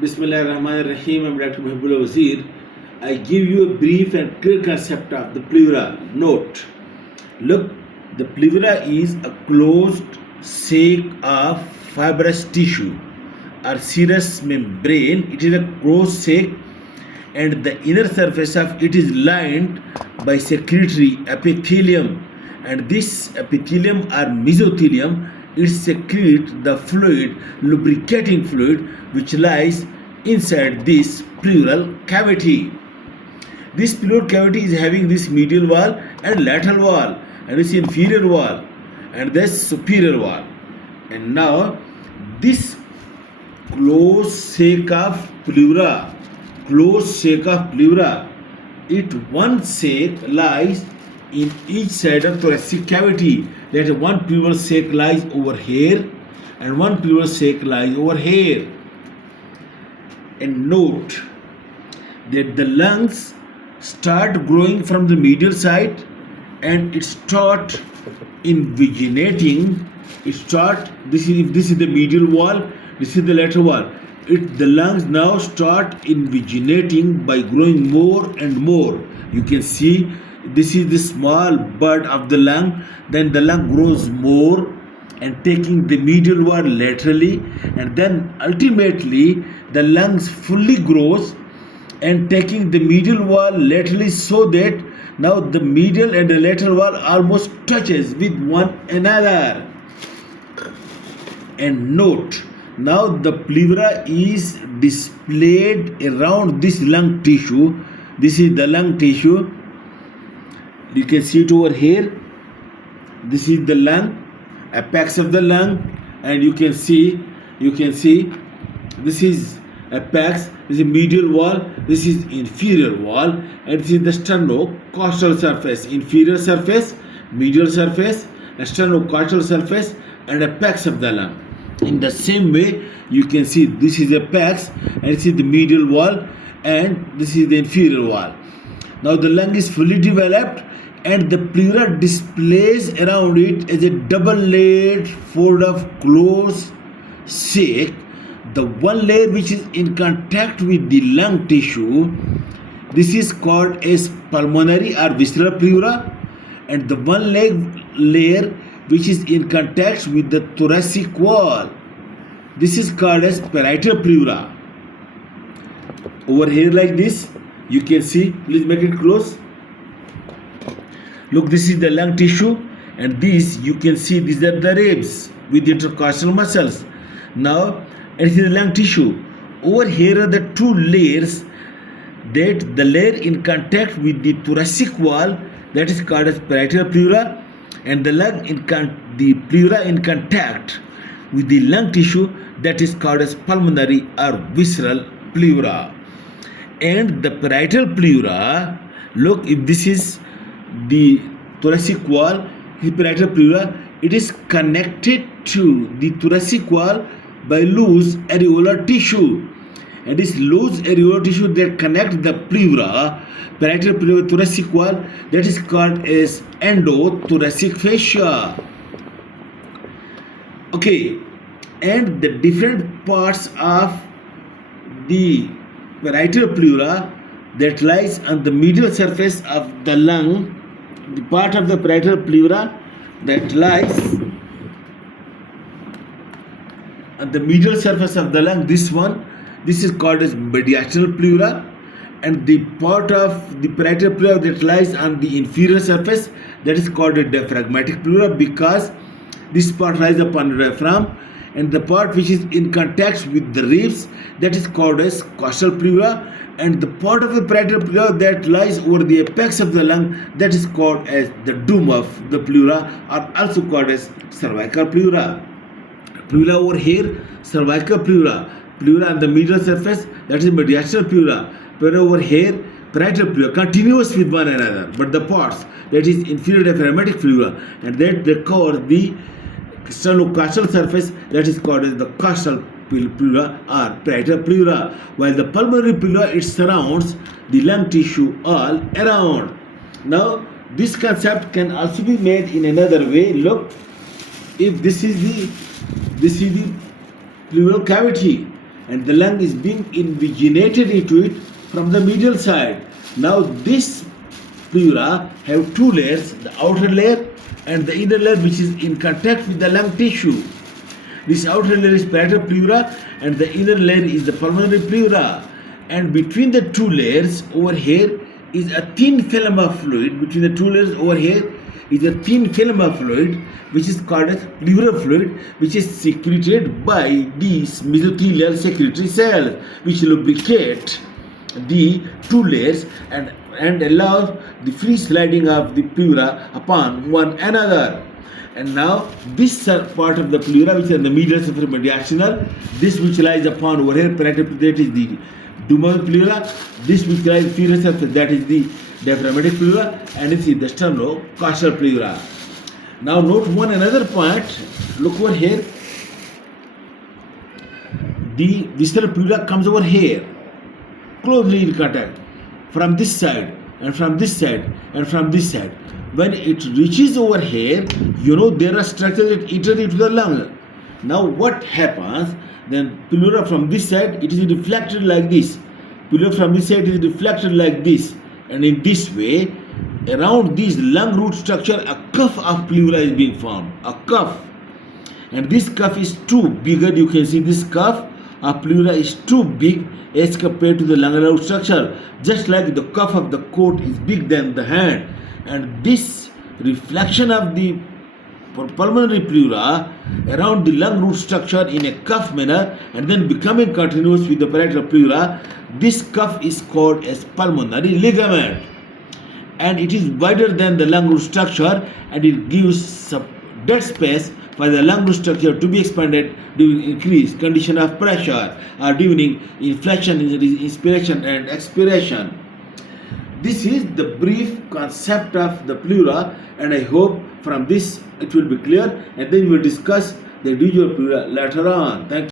Bismillahirrahmanirrahim. I'm Dr. Mohibullah Wazir. I give you a brief and clear concept of the pleura. Note, look, the pleura is a closed sac of fibrous tissue or serous membrane. It is a closed sac and the inner surface of it is lined by secretory epithelium, and this epithelium or mesothelium it secretes the fluid, lubricating fluid, which lies inside this pleural cavity. This pleural cavity is having this medial wall and lateral wall, and this inferior wall and this superior wall. And now this closed sac of pleura, it one sac lies in each side of thoracic cavity. That is, one pleural sac lies over here and one pleural sac lies over here. And note that the lungs start growing from the medial side and it start invaginating. This is the medial wall, this is the lateral wall. The lungs now start invaginating by growing more and more. You can see this is the small bud of the lung. Then the lung grows more and taking the medial wall laterally, and then ultimately the lungs fully grows and taking the medial wall laterally, so that now the medial and the lateral wall almost touches with one another. And note, now the pleura is displayed around this lung tissue. This is the lung tissue. You can see it over here. This is the lung, apex of the lung, and you can see this is apex, this is medial wall, this is inferior wall, and this is the sternocostal surface, inferior surface, medial surface, sternocostal surface, and apex of the lung. In the same way, you can see this is apex and this is the medial wall and this is the inferior wall. Now the lung is fully developed and the pleura displays around it as a double-layered fold of closed sac. The one layer which is in contact with the lung tissue, this is called as pulmonary or visceral pleura, and the one layer which is in contact with the thoracic wall, this is called as parietal pleura. Over here like this, you can see, please make it close. Look, this is the lung tissue, and these you can see these are the ribs with the intercostal muscles. Now, and this is the lung tissue. Over here are the two layers, that the layer in contact with the thoracic wall, that is called as parietal pleura, and the pleura in contact with the lung tissue, that is called as pulmonary or visceral pleura. And the parietal pleura, look, if this is the thoracic wall, the parietal pleura, it is connected to the thoracic wall by loose areolar tissue. And this loose areolar tissue that connect the pleura, parietal pleura, thoracic wall, that is called as endothoracic fascia. Okay, and the different parts of the parietal pleura that lies on the medial surface of the lung, the part of the parietal pleura that lies on the medial surface of the lung, this is called as mediastinal pleura, and the part of the parietal pleura that lies on the inferior surface, that is called a diaphragmatic pleura, because this part lies upon the diaphragm, and the part which is in contact with the ribs, that is called as costal pleura, and the part of the parietal pleura that lies over the apex of the lung, that is called as the dome of the pleura, or also called as cervical pleura. Pleura over here, cervical pleura. Pleura on the medial surface, that is mediastinal pleura. Pleura over here, parietal pleura, continuous with one another, but the parts, that is inferior diaphragmatic pleura, and that they cover the sternocostal surface, that is called as the costal pleura or parietal pleura, while the pulmonary pleura, it surrounds the lung tissue all around. Now this concept can also be made in another way. Look, if this is the pleural cavity, and the lung is being invaginated into it from the medial side. Now this pleura have two layers, the outer layer and the inner layer, which is in contact with the lung tissue. This outer layer is parietal pleura and the inner layer is the pulmonary pleura. And between the two layers over here is a thin film of fluid. Between the two layers over here is a thin film of fluid which is called as pleural fluid, which is secreted by these mesothelial secretory cells, which lubricate the two layers and allow the free sliding of the pleura upon one another. And now this part of the pleura, which is in the medial mediastinal, this which lies upon over here parietal pleura, is the dumal pleura. This which lies inferior surface, that is the diaphragmatic pleura, and this is the sternocostal pleura. Now note one another point. Look over here. The visceral pleura comes over here, closely in contact, from this side and from this side and from this side. When it reaches over here, there are structures that enter into the lung. Now what happens? Then pleura from this side, it is reflected like this. Pleura from this side is reflected like this. And in this way, around this lung root structure, a cuff of pleura is being formed. A cuff. And this cuff is too bigger. You can see this cuff of pleura is too big as compared to the lung root structure. Just like the cuff of the coat is big than the hand. And this reflection of the pulmonary pleura around the lung root structure in a cuff manner and then becoming continuous with the parietal pleura, this cuff is called as pulmonary ligament. And it is wider than the lung root structure, and it gives some dead space for the lung root structure to be expanded during increased condition of pressure or during inflection, inspiration and expiration. This is the brief concept of the pleura, and I hope from this it will be clear, and then we will discuss the individual pleura later on. Thank you.